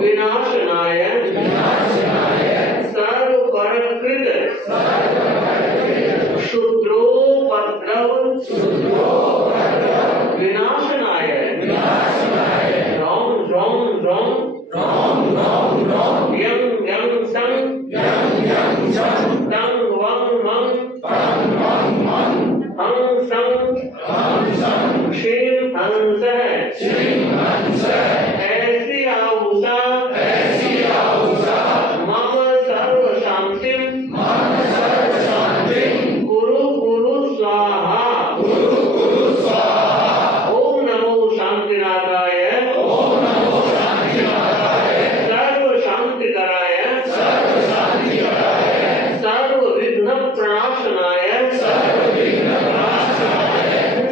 विनाशनाय सर्वपरकृत क्षुद्रोपद्रव विनाशनाय ROM ROM ROM यं यं सं तं वं मं हं सं क्षीर हंसः ऐसी आहुषा मम सर्व शांतिं कुरु कुरु स्वाहा ओम नमो शांतिनाथाय सर्व शांतिकराय सर्व विघ्न प्रणाशनाय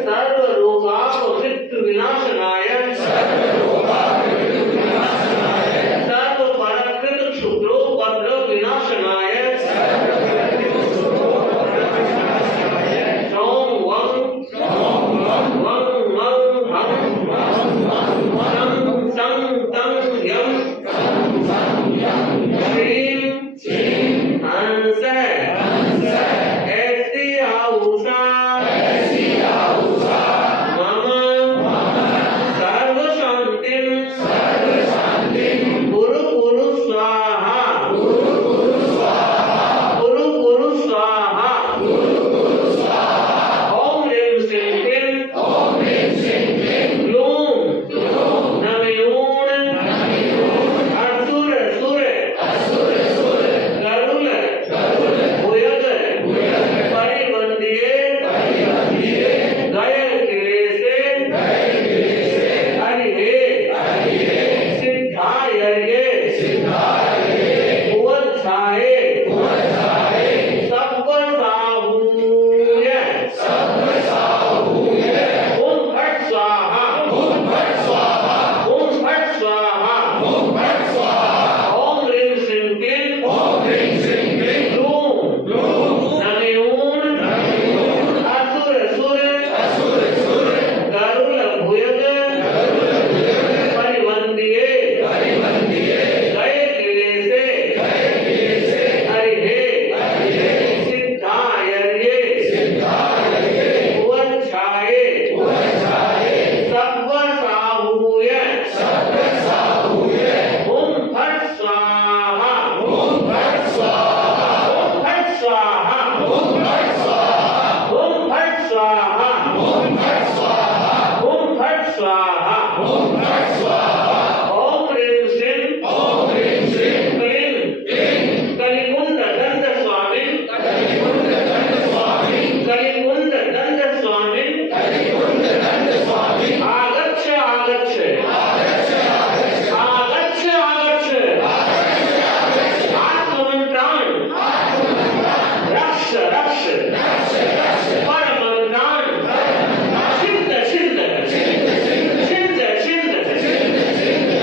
सर्व रोगापमृत्यु विनाशनाय सर्व परकृत क्षुद्रोपद्रव विनाशनाय ओम वं मं हं सं तं यं श्रीं हंसः ऐसी आहुषा मम सर्व शांतिं कुरु कुरु स्वाहा कुरु कुरु स्वाहा ओम ह्रीं श्रीं क्लीं ग्लूं नमयूं असुर गरुल भुयग परिवंदिये गय क्लेशे हरिहे सिद्धायर्ये उवत्साये सब्बसाहूय ओम फट स्वाहा ओम फट स्वाहा ओम ह्रीं श्रीं क्लीं ग्लूं नमयूं असुर गरुल भुयग परिवंदिये गय क्लेशे हरिहे सिद्धायर्ये उवत्साये सब्बसाहूय ओम फट स्वाहा ओम फट स्वाहा ओम फट स्वाहा ओम ह्रीं श्रीं क्लीं कलिकुंड दंड स्वामी आगच्छ आत्ममन्त्रान् रक्ष परमन्त्रान् छिन्द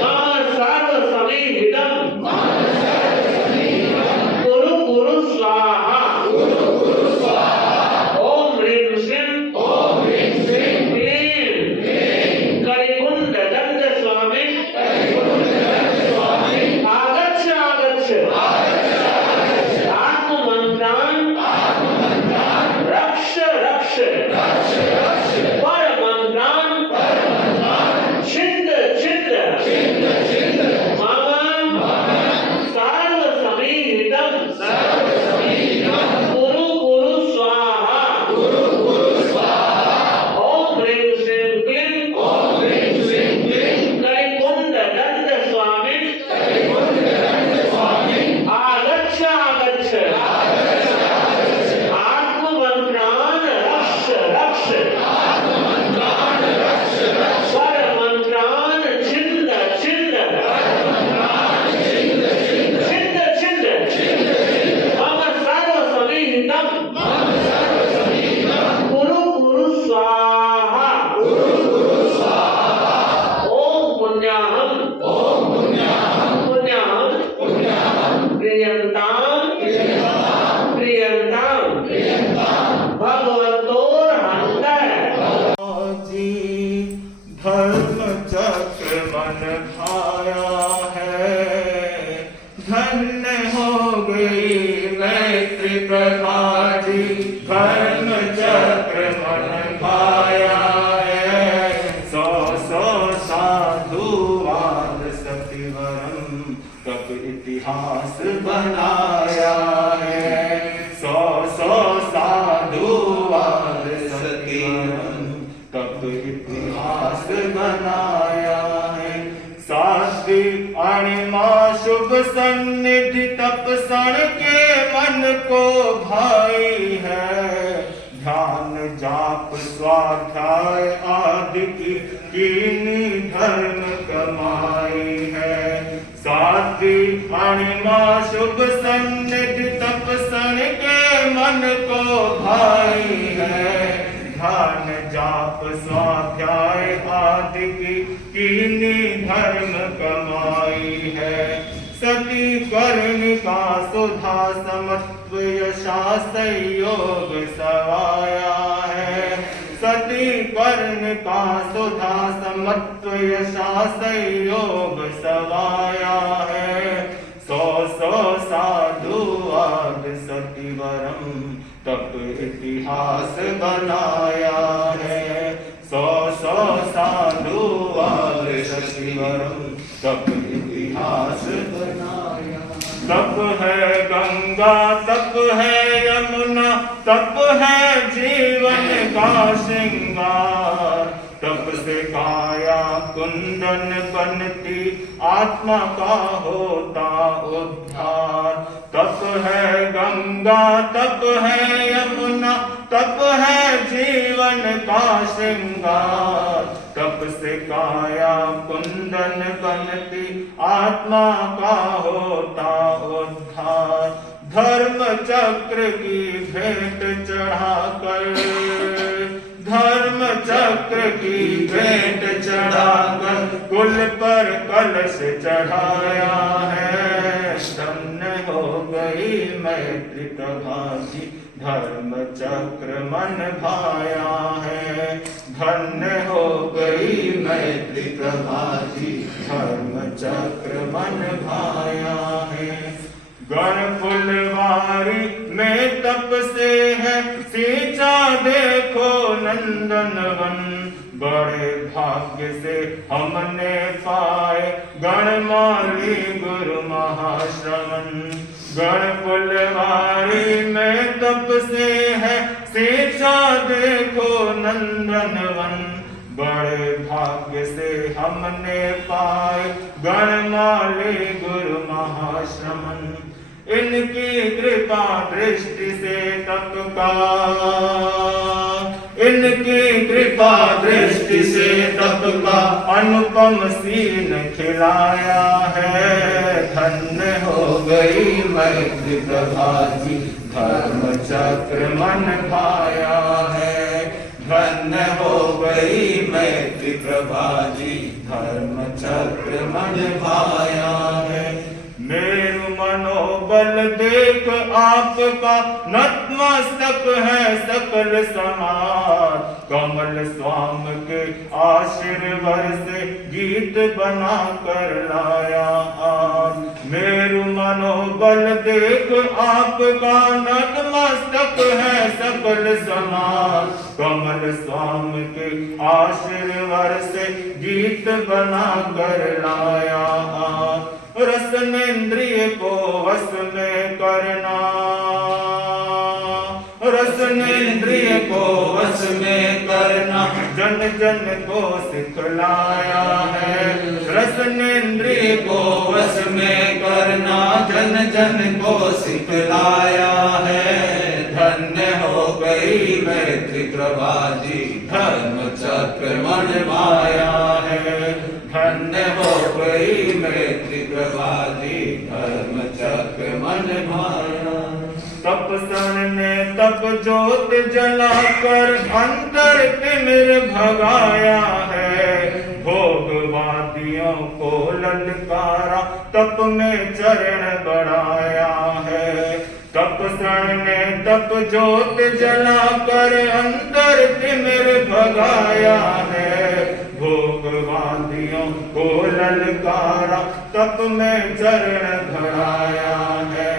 मम सर्व समीहितं कुरु कुरु स्वाहा ओम ह्रीं श्रीं क्लीं कलिकुंड दंड स्वामी आगच्छ आत्ममन्त्रान् रक्ष परमन्त्रान् छिन्द मम सर्व समीहितं कुरु कुरु स्वाहा ओम ह्रीं श्रीं क्लीं कलिकुंड दंड स्वामी आगच्छ आत्ममन्त्रान् रक्ष परमन्त्रान् छिन्द मम सर्व समीहितं कुरु कुरु स्वाहा ओम पुण्याहं प्रियंतां भगवतोर्हन्तः धर्म चक्र मन भाया है। धन्य हो गई मैत्री प्रभा जी, धर्म चक्र मन भाया है। सौ सौ साधुवाद सतिवरम तब इतिहास बनाया है। सौ सौ साधुवाद सतिवरम तब इतिहास बनाया है। साध्वी अणिमा शुभ सन्निधि तपसण के मन को भाई है। ध्यान जाप स्वाध्याय आदि की कीनी धर्म कमाई है। साध्वी अणिमा शुभ सन्निधि तपसण के मन को भाई है। ध्यान जाप स्वाध्याय आदि की कीनी धर्म कमाई है। सती कर्णिका सुधा समत्व यशा संयोग सवाया है। सती कर्णिका सुधा समत्व यशा संयोग सवाया है। सौ सौ साधुवाद सतिवरम तब इतिहास बनाया है। सौ सौ साधुवाद सतिवरम तब इतिहास बनाया। तप है गंगा तप है यमुना तप है जीवन का श्रृंगार। तप से काया कुंदन बनती आत्मा का होता उद्धार। तप है गंगा तप है यमुना तप है जीवन का श्रृंगार। तप से काया कुंदन बनती आत्मा का होता उद्धार। धर्म चक्र की भेंट चढ़ाकर, धर्म चक्र की भेंट चढ़ाकर कुल पर कलश चढ़ाया है। धन्य हो गई मैत्री प्रभा जी, धर्म चक्र मन भाया है। धन्य हो गई मैत्री प्रभा जी, धर्म चक्र मन भाया है। गण फुलवारी में तप से है सींचा देखो नंदनवन। बड़े भाग्य से हमने पाए गणमाली गुरु महाश्रवण। गण फुलवारी में तप से है सींचा देखो नंदनवन। बड़े भाग्य से हमने पाए गणमाली गुरु महाश्रमण। इनकी कृपा दृष्टि से तप का, इनकी कृपा दृष्टि से तप का अनुपम सीन खिलाया है। धन्य हो गई मैत्री प्रभा जी, धर्म चक्र मन भाया है। धन्य हो गई मैत्री प्रभा जी, धर्म चक्र मन भाया है। मेरु मनोबल देख आपका नतमस्तक है सकल समाज। कमल स्वाम के आशीर्वाद से गीत बना कर लाया आज। मेरु मनोबल देख आपका नतमस्तक है सकल समाज। कमल स्वाम के आशीर्वाद से गीत बना कर लाया आज। रसनेन्द्रिय को वश में करना, रसनेन्द्रिय को वश में करना जन जन को सिखलाया है। रसनेन्द्रिय को वश में करना जन जन को सिखलाया है। धन्य हो गई मैत्री प्रभा जी, धर्म चक्र मन माया है। धन्य हो गई मैत्री प्रभा जी, धर्म चक्र मन माया। तपसन ने तप ज्योत जलाकर अंतर तिमिर भगाया है। भोगवादियों को ललकारा तप में चरण बढ़ाया है। तपसन ने तप ज्योत जलाकर अंतर तिमिर भगाया है। लोक वादियों को ललकारा, तप में चरण धराया है।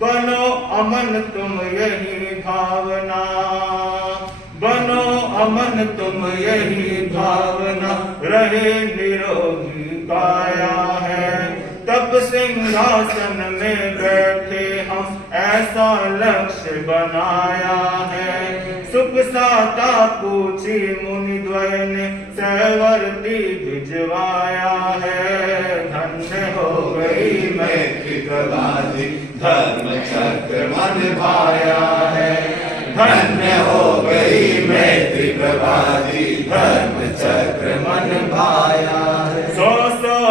बनो अमन तुम यही भावना, बनो अमन तुम यही भावना, रहे निरोगी काया है। तब सिंहासन में बैठे हम ऐसा लक्ष्य बनाया है। सुख साता पूछी मुनि द्वय ने सैवर्ती भिजवाया है। धन्य हो गई मैत्री प्रभाजी, धर्म चक्र मन भाया है। धन्य हो गई मैत्री प्रभाजी, धर्म चक्र मन भाया है। सौ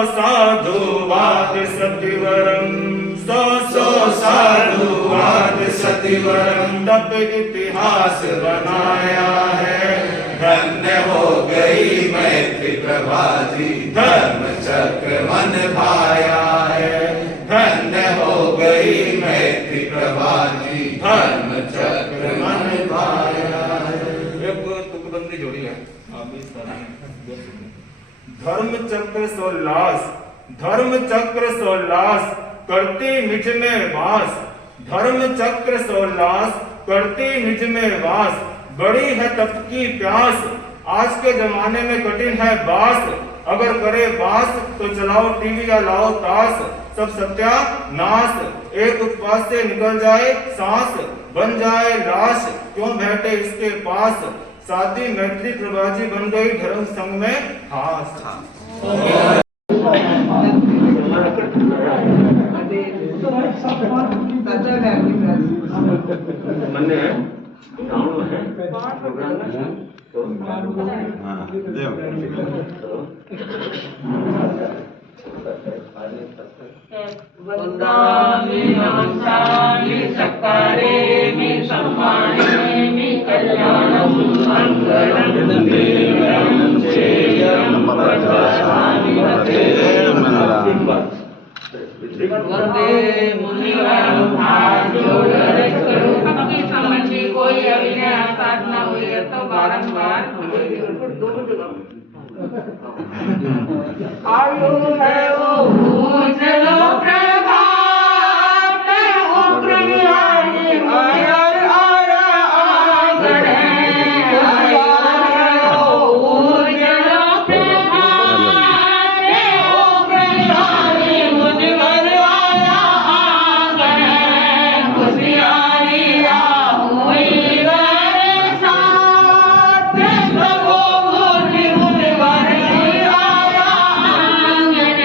साधुवाद सतिवरम, सौ साधुवाद सतिवरम, तप इतिहास बनाया है। धन्य हो गई मैत्री प्रभाजी, धर्म चक्र मन भाया है। धन्य हो गई मैत्री प्रभाजी, धर्म चक्र मन भाया है। एक तुकबंदी जोड़ी है, आप भी धर्म चक्र सोल्लास, धर्म चक्र सोल्लास, करती निज में वास। धर्म चक्र सोल्लास, करती निज में वास, बड़ी है तप की प्यास। आज के जमाने में कठिन है बास, अगर करे बास तो चलाओ टीवी या लाओ ताश। सब सत्यानाश, एक उपवास से निकल जाए सांस, बन जाए लाश, क्यों बैठे इसके पास। साधी मैत्री प्रभाजी बन गई धर्म संग में खास। मन्ने है गाँव है प्रोग्राम है तो वंदामि नमस्कारि सत्कारेमि सम्मानेमि कल्याणं मङ्गलं देवं चेयं वरदानि वंदे मुनिवरं हाथ जोड़े करो। अपनी समझी कोई अभिनय आसाद न हुई तो बारंबार आयु है वो चलो प्रभात हो प्रयाणी आयर आरा आगढ़ आयु है वो चलो प्रभात हो प्रयाणी मुनिवर आया आगढ़ खुशियारी हुई वर साथ प्रभु मुनि मुनिवर आया आंगन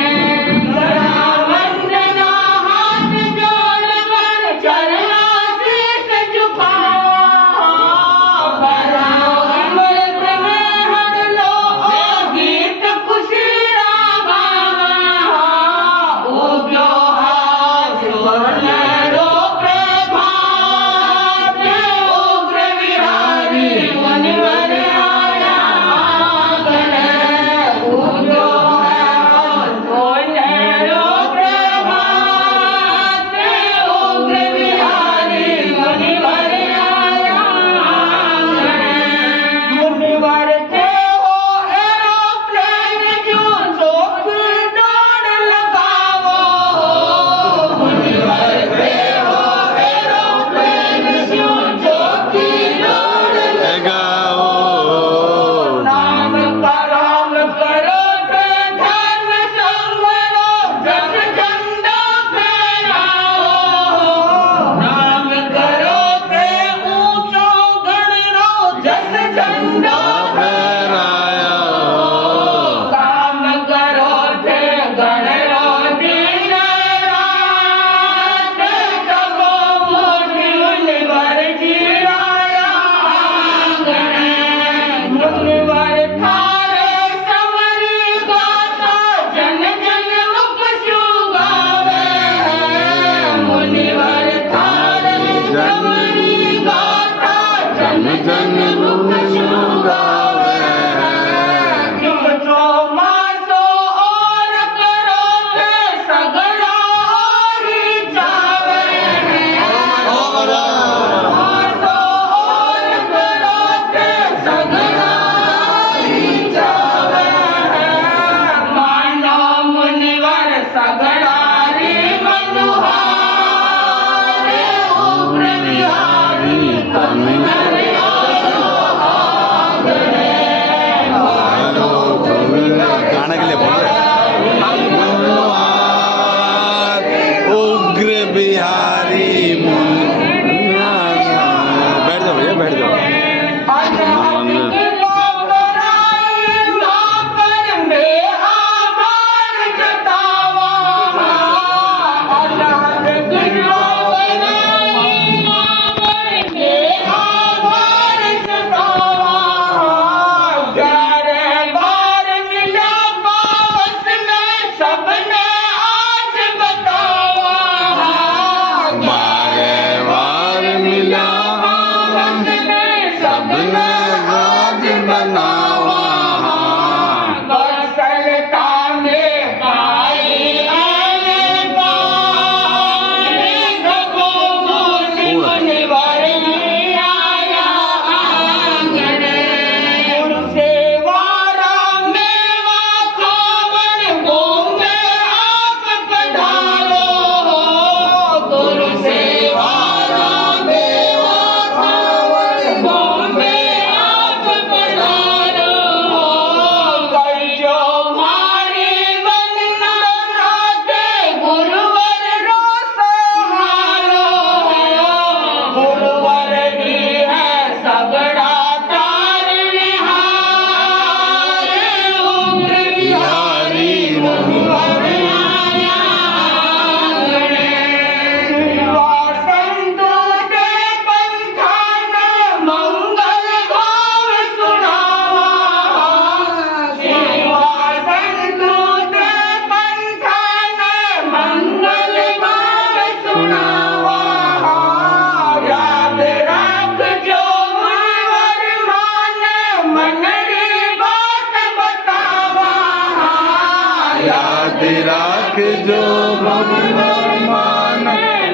याद राख जो मुनिवर मान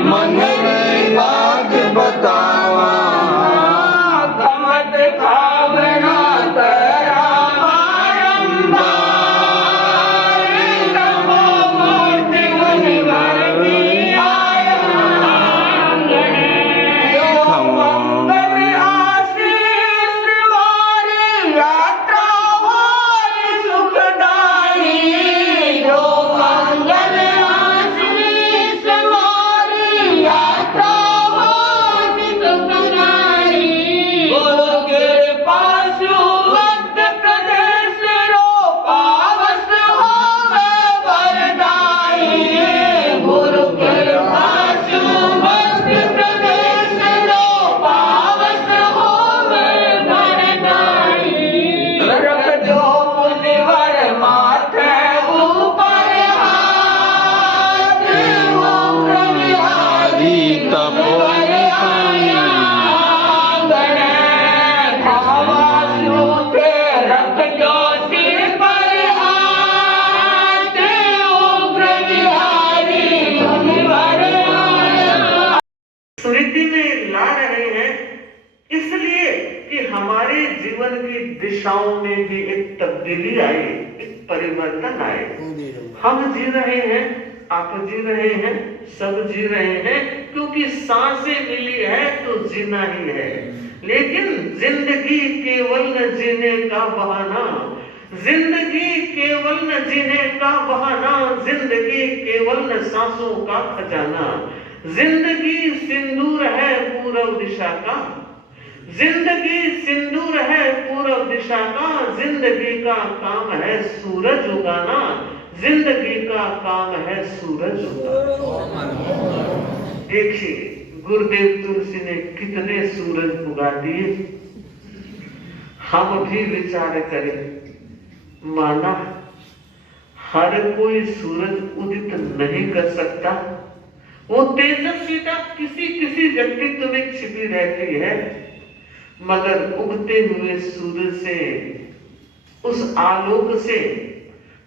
मन में बात बतावा गमत खावना तेरा बारंबार नमो मूर्ति मुनिवर आया मंगल आशीष वारी यात्रा वारी सुखदाई जो मंगल आशीष वारी यात्रा वारी सुखदाई गुरु कृपा सुमध्य प्रदेश रो पावस होवे वरदाई गुरु कृपा सुमध्य प्रदेश रो पावस होवे वरदाई रख जो मुनिवर माथे ऊपर हाथ उग्र विहारी तपोवन धावा सूखे रख जो सिर पर हाथ उग्र विहारी मुनिवर आया। स्मृति में ला रहे हैं इसलिए कि हमारे जीवन की दिशाओं में भी एक तब्दीली आए, एक परिवर्तन आए। हम जी रहे हैं, आप जी रहे हैं, सब जी रहे हैं, क्योंकि सांसें मिली है तो जीना ही है। लेकिन जिंदगी केवल न जीने का बहाना, जिंदगी केवल न जीने का बहाना, जिंदगी केवल न सांसों का खजाना। जिंदगी सिंदूर है पूर्व दिशा का, जिंदगी सिंदूर है पूर्व दिशा का। जिंदगी का काम है सूरज उगाना, जिंदगी का काम है सूरज उगाना। देखिए गुरुदेव तुलसी ने कितने सूरज उगा दिए। हम भी विचार करें, माना हर कोई सूरज उदित नहीं कर सकता, वो तेजस्विता किसी किसी व्यक्तित्व में छिपी रहती है, मगर उगते हुए सूरज से, उस आलोक से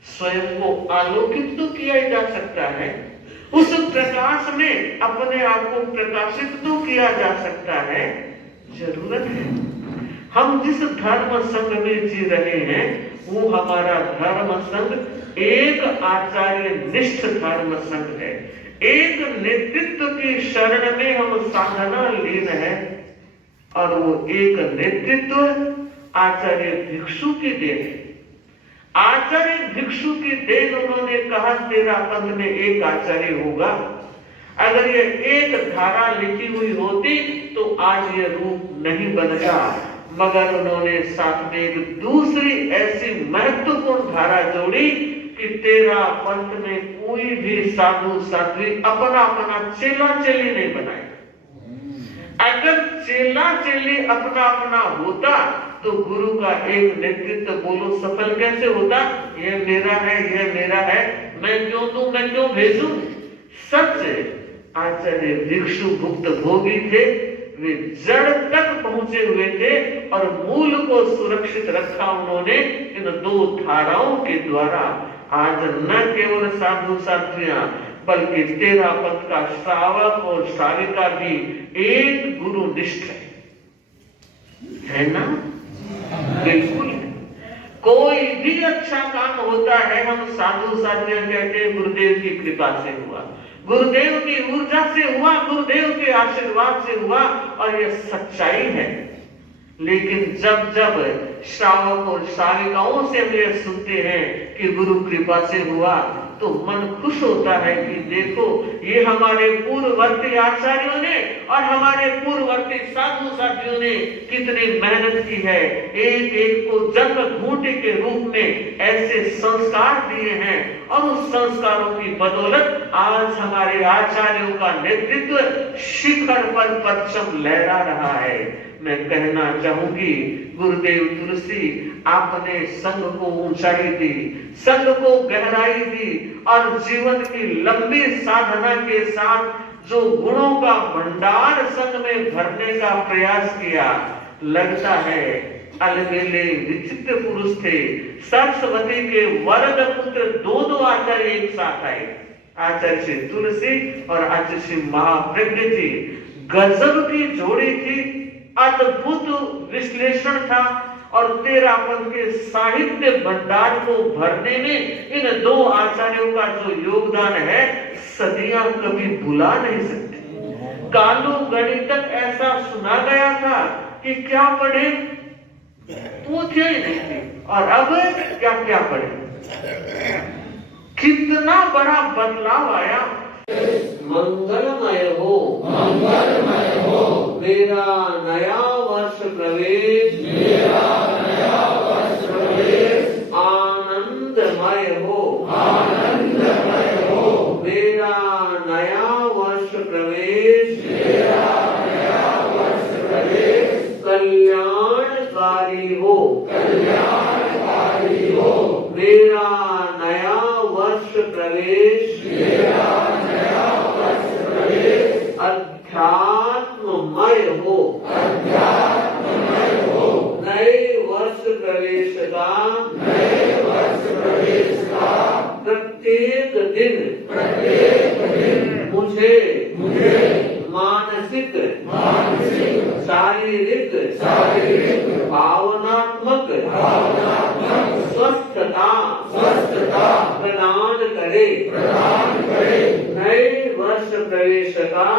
स्वयं को आलोकित तो किया जा सकता है, उस प्रकाश में अपने आप को प्रकाशित तो किया जा सकता है। जरूरत है हम जिस धर्म संघ में जी रहे हैं वो हमारा धर्म संघ एक आचार्य निष्ठ धर्म संघ है। एक नेतृत्व की शरण में हम साधना लीन है और वो एक नेतृत्व आचार्य भिक्षु की देन है। आचार्य भिक्षु की देन उन्होंने कहा तेरा पंथ में एक आचार्य होगा। अगर ये एक धारा लिखी हुई होती तो आज ये रूप नहीं बनता, मगर उन्होंने साथ में एक दूसरी ऐसी महत्वपूर्ण धारा जोड़ी कि तेरा पंथ में कोई भी साधु साध्वी अपना अपना चेला चेली नहीं बनाए। अगर चेला चेली अपना अपना होता तो गुरु का एक नेतृत्व बोलो सफल कैसे होता? ये मेरा है, ये मेरा है, मैं क्यों दूं, मैं क्यों भेजूं? सच आचार्य भिक्षु भुक्त भोगी थे, वे जड़ तक पहुंचे हुए थे और मूल को सुरक्षित रखा उन्होंने इन दो धाराओं के द्वारा। आज न केवल साधु साध्वियां बल्कि तेरा पथ का श्रावक और श्राविका भी एक गुरु निष्ठ है ना? बिल्कुल। कोई भी अच्छा काम होता है हम साधु साध्वियां कहते हैं गुरुदेव की कृपा से हुआ, गुरुदेव की ऊर्जा से हुआ, गुरुदेव के आशीर्वाद से हुआ, और यह सच्चाई है। लेकिन जब जब श्रावक और श्राविकाओं से हम यह सुनते हैं कि गुरु कृपा से हुआ तो मन खुश होता है कि देखो ये हमारे पूर्ववर्ती आचार्यों ने और हमारे पूर्ववर्ती साधु साथियों ने कितनी मेहनत की है, एक एक को जन्म घूंटे के रूप में ऐसे संस्कार दिए हैं और उस संस्कारों की बदौलत आज हमारे आचार्यों का नेतृत्व शिखर पर परचम लहरा रहा है। मैं कहना चाहूंगी गुरुदेव तुलसी आपने संघ को ऊंचाई दी, संघ को गहराई दी और जीवन की लंबी साधना के साथ जो गुणों का भंडार संघ में भरने का प्रयास किया, लगता है अलबेले विचित्र पुरुष थे। सरस्वती के वरद पुत्र दो आचार्य एक साथ आए, आचार्य श्री तुलसी और आचार्य श्री महाप्रज्ञ जी। गजब की जोड़ी थी, अद्भुत विश्लेषण था और तेरापंथ के साहित्य भंडार को भरने में इन दो आचार्यों का जो योगदान है सदियां कभी भुला नहीं सकते। कालू गणितक ऐसा सुना गया था कि क्या पढ़े पूछे ही नहीं थे, और अब क्या क्या पढ़े। कितना बड़ा बदलाव आया। मंगलमय हो, मंगलमय हो, मेरा नया वर्ष प्रवेश, मेरा नया वर्ष प्रवेश, आनंदमय हो, आनंदमय हो, मेरा नया वर्ष प्रवेश, मेरा नया वर्ष प्रवेश, कल्याणकारी हो, कल्याणकारी हो, मेरा नया वर्ष प्रवेश, मेरा नया वर्ष प्रवेश, अध्यात्ममय हो, अध्यात्ममय हो, नए वर्ष प्रवेश का, नए वर्ष प्रवेश का प्रत्येक दिन मुझे मानसिक शारीरिक भावनात्मक स्वस्थता प्रदान करे। नए वर्ष प्रवेश का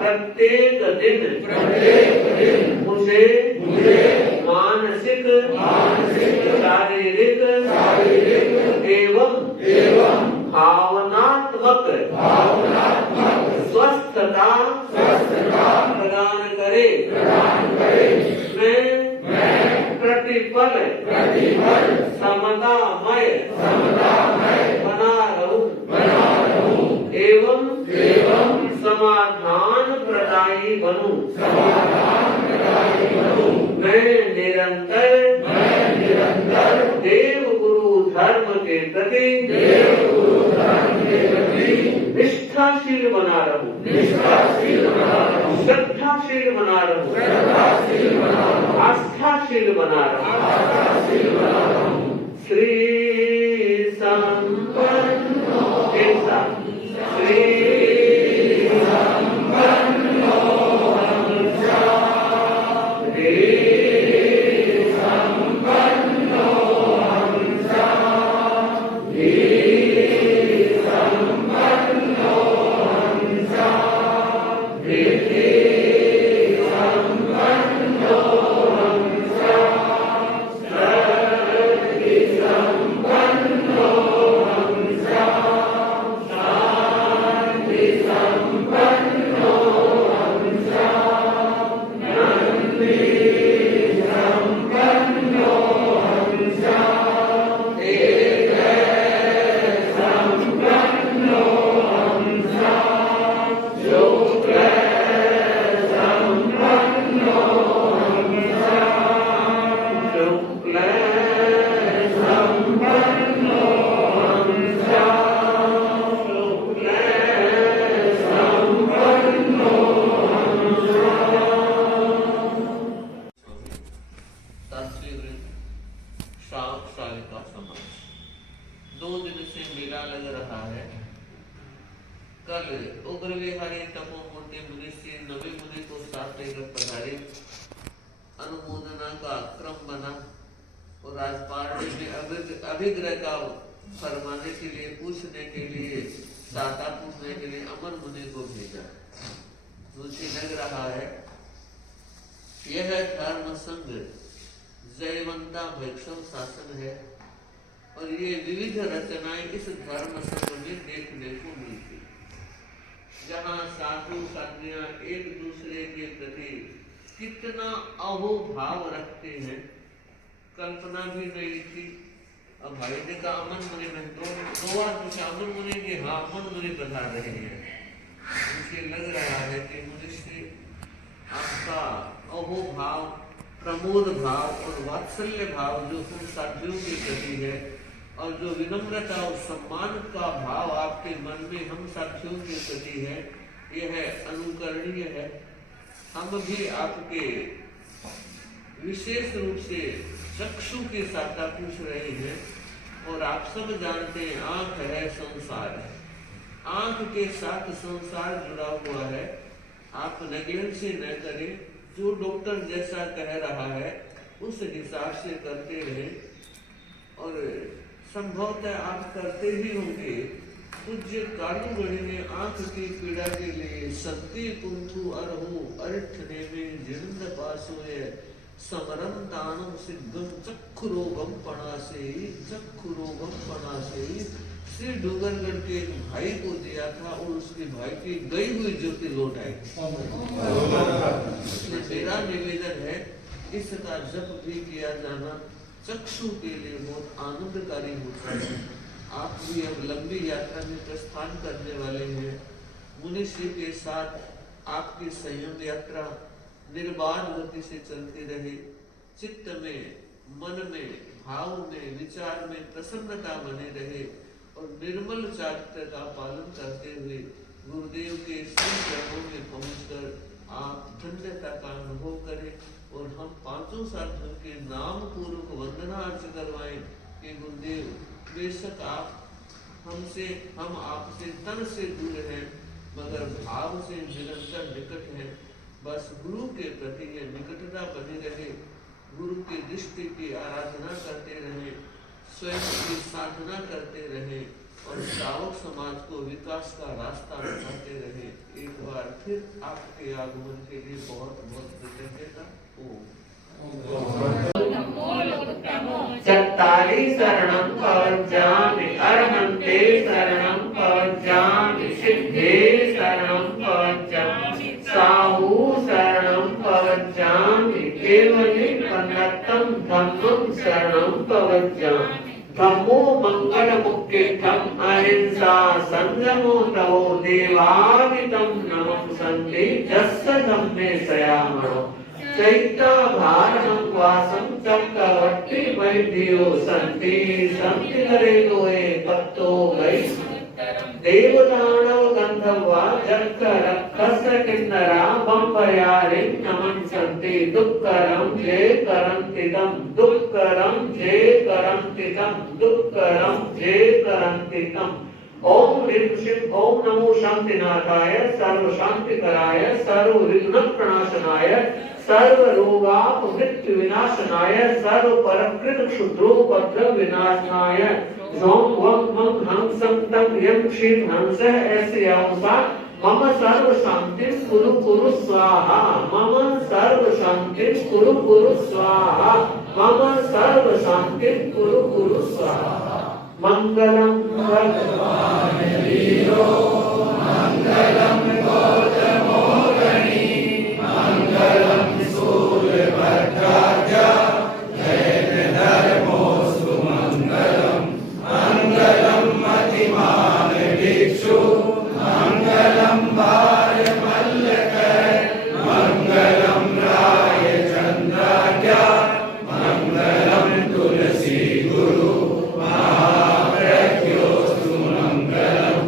प्रत्येक दिन मुझे मानसिक शारीरिक एवं भावनात्मक स्वस्थता प्रदान करे। मैं प्रतिपल समतामय बना रहूं एवं समाधान प्रदायी बनूं। मैं निरंतर देव गुरु धर्म के प्रति निष्ठाशील बना रहूं, श्रद्धाशील बना रहूं, आस्थाशील बना रहूं। श्री संपन्नो ऐसा श्री कल उग्र विहारी तपोमूर्ति मुनि श्री नवी मुनि को साथ लेकर पधारे। अनुमोदना का क्रम बना और राजपाट में अभिग्रह का फरमाने के लिए, पूछने के लिए, साता पूछने के लिए अमर मुनि को भेजा। मुझे लग रहा है यह धर्म संघ जयवंता वैष्णव शासन है और ये विविध रचनाएं इस धर्म संघ में देखने को मिलती, जहाँ साधु साधुयां एक दूसरे के प्रति कितना अहोभाव रखते हैं, कल्पना भी नहीं थी। अब भाई ने कहा अमन मुनि में दो बार पूछा, अमन मुनि की हाँ अमन मुनि पधार रहे हैं। मुझे लग रहा है कि मुझसे आपका अहोभाव, प्रमोद भाव और वात्सल्य भाव जो हम साथियों के प्रति है और जो विनम्रता और सम्मान का भाव आपके मन में हम साथियों के प्रति है, यह अनुकरणीय है। हम भी आपके विशेष रूप से चक्षु की सत्ता पूछ रहे हैं। और आप सब जानते हैं आंख है संसार है, आंख के साथ संसार जुड़ा हुआ है। आप नेगलेक्ट से न करें, जो डॉक्टर जैसा कह रहा है उस हिसाब से करते रहे। और संभवतः आप करते ही होंगे। पूज्य कालूगढ़ी ने आंख की पीड़ा के लिए शक्ति कुंथु अरहु अरिठने में जिंद पासोए समरम तानम सिद्धम चक्षुरोगम पणासे श्री डूंगरगढ़ के भाई को दिया था और उसके भाई की गई हुई ज्योति लौट आई। मेरा निवेदन है इसका जप भी किया जाना चक्षु के लिए बहुत आनंदकारी होता है। आप भी अब लंबी यात्रा में प्रस्थान करने वाले हैं। मुनिश्री के साथ आपकी संयम यात्रा निर्बाध गति से चलती रहे। चित्त में, मन में, भाव में, विचार में प्रसन्नता बने रहे और निर्मल चारित्र का पालन करते हुए गुरुदेव के श्री चरणों में पहुंचकर आप धन्यता का अनुभव करें। और हम पांचों साथियों के नाम पूर्वक वंदना अर्ज करवाएं कि गुरुदेव बेशक हम आपसे तन से दूर हैं मगर भाव से निरंतर निकट हैं। बस गुरु के प्रति यह निकटता बनी रहे, गुरु की दृष्टि की आराधना करते रहे, स्वयं की साधना करते रहे और श्रावक समाज को विकास का रास्ता दिखाते रहे। एक बार फिर आपके आगमन के लिए बहुत बहुत कृतज्ञता। चत्तारि शरणं पवज्जामि अरहन्ते शरणं पवज्जामि सिद्धे शरणं पवज्जामि साहू शरणं पवज्जामि केवले कन्नत्तं धम्मं शरणं पवज्जामि। धम्मो मंगलमुख्यम अहिंसा संयमो तवो देवावितं नमं सन्ति जस्य धम्मे सयामणो चैत्य भारं वासं चक्रवर्ती वैद्यो सन्ति सन्ति नरेलोए पत्तो गै देवदानव गंधर्वा जक्क रक्षस किन्नरा बम्बयारिं नमन् सन्ति दुःखरं जे करन्तिदं दुःखरं जे करन्तिदं दुःखरं जे करन्तिदं। ओम ह्रीं श्रीं ओम नमो शांतिनाथाय सर्व शांतिकराय सर्व विघ्न प्रणाशनाय सर्व रोगापमृत्यु विनाशनाय सर्व परकृत क्षुद्रोपद्रव विनाशनाय ॐ वं मं हंसं तं यं क्षीं हंसः ऐसे अवसाद मम सर्व शांति कुरु स्वाहा मम सर्व शांति कुरु स्वाहा मम सर्व शांति कुरु स्वाहा। मंगलम भगवान वीरो मंगलम गौतमो गणी मंगलम सूर्यभद्राय धर्मो सुमंगलम मंगलम मतिमान भिक्षु मंगलम भार्य मल्लकर मंगलम राय चंद्राज्ञा मंगलम तुलसी गुरु महाप्रज्ञोस्तु मंगलम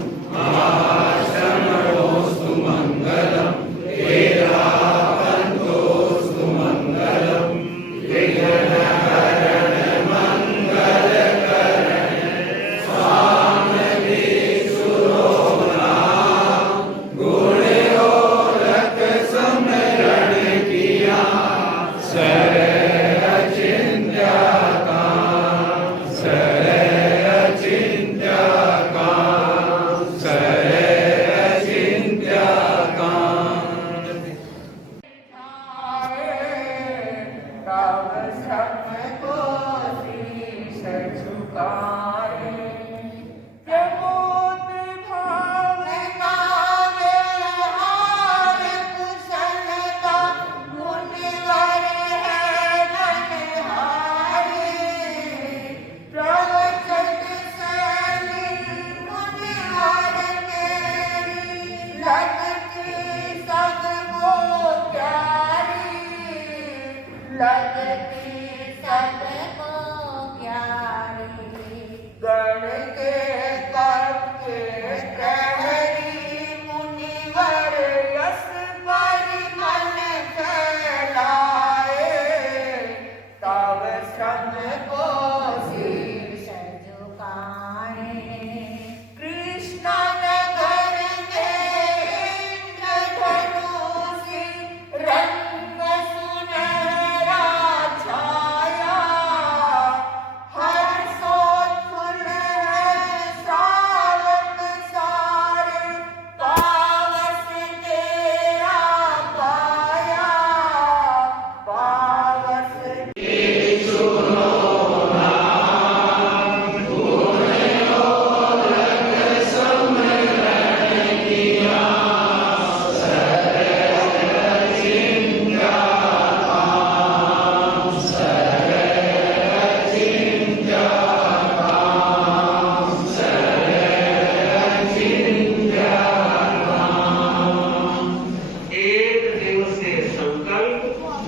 एक दिवसीय संकल्प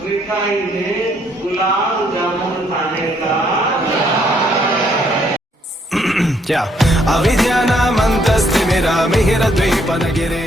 मिठाई में गुलाब जामुन खाने का क्या अविद्यानामन्तस्तिमिरमिहिरद्वीपनगिरे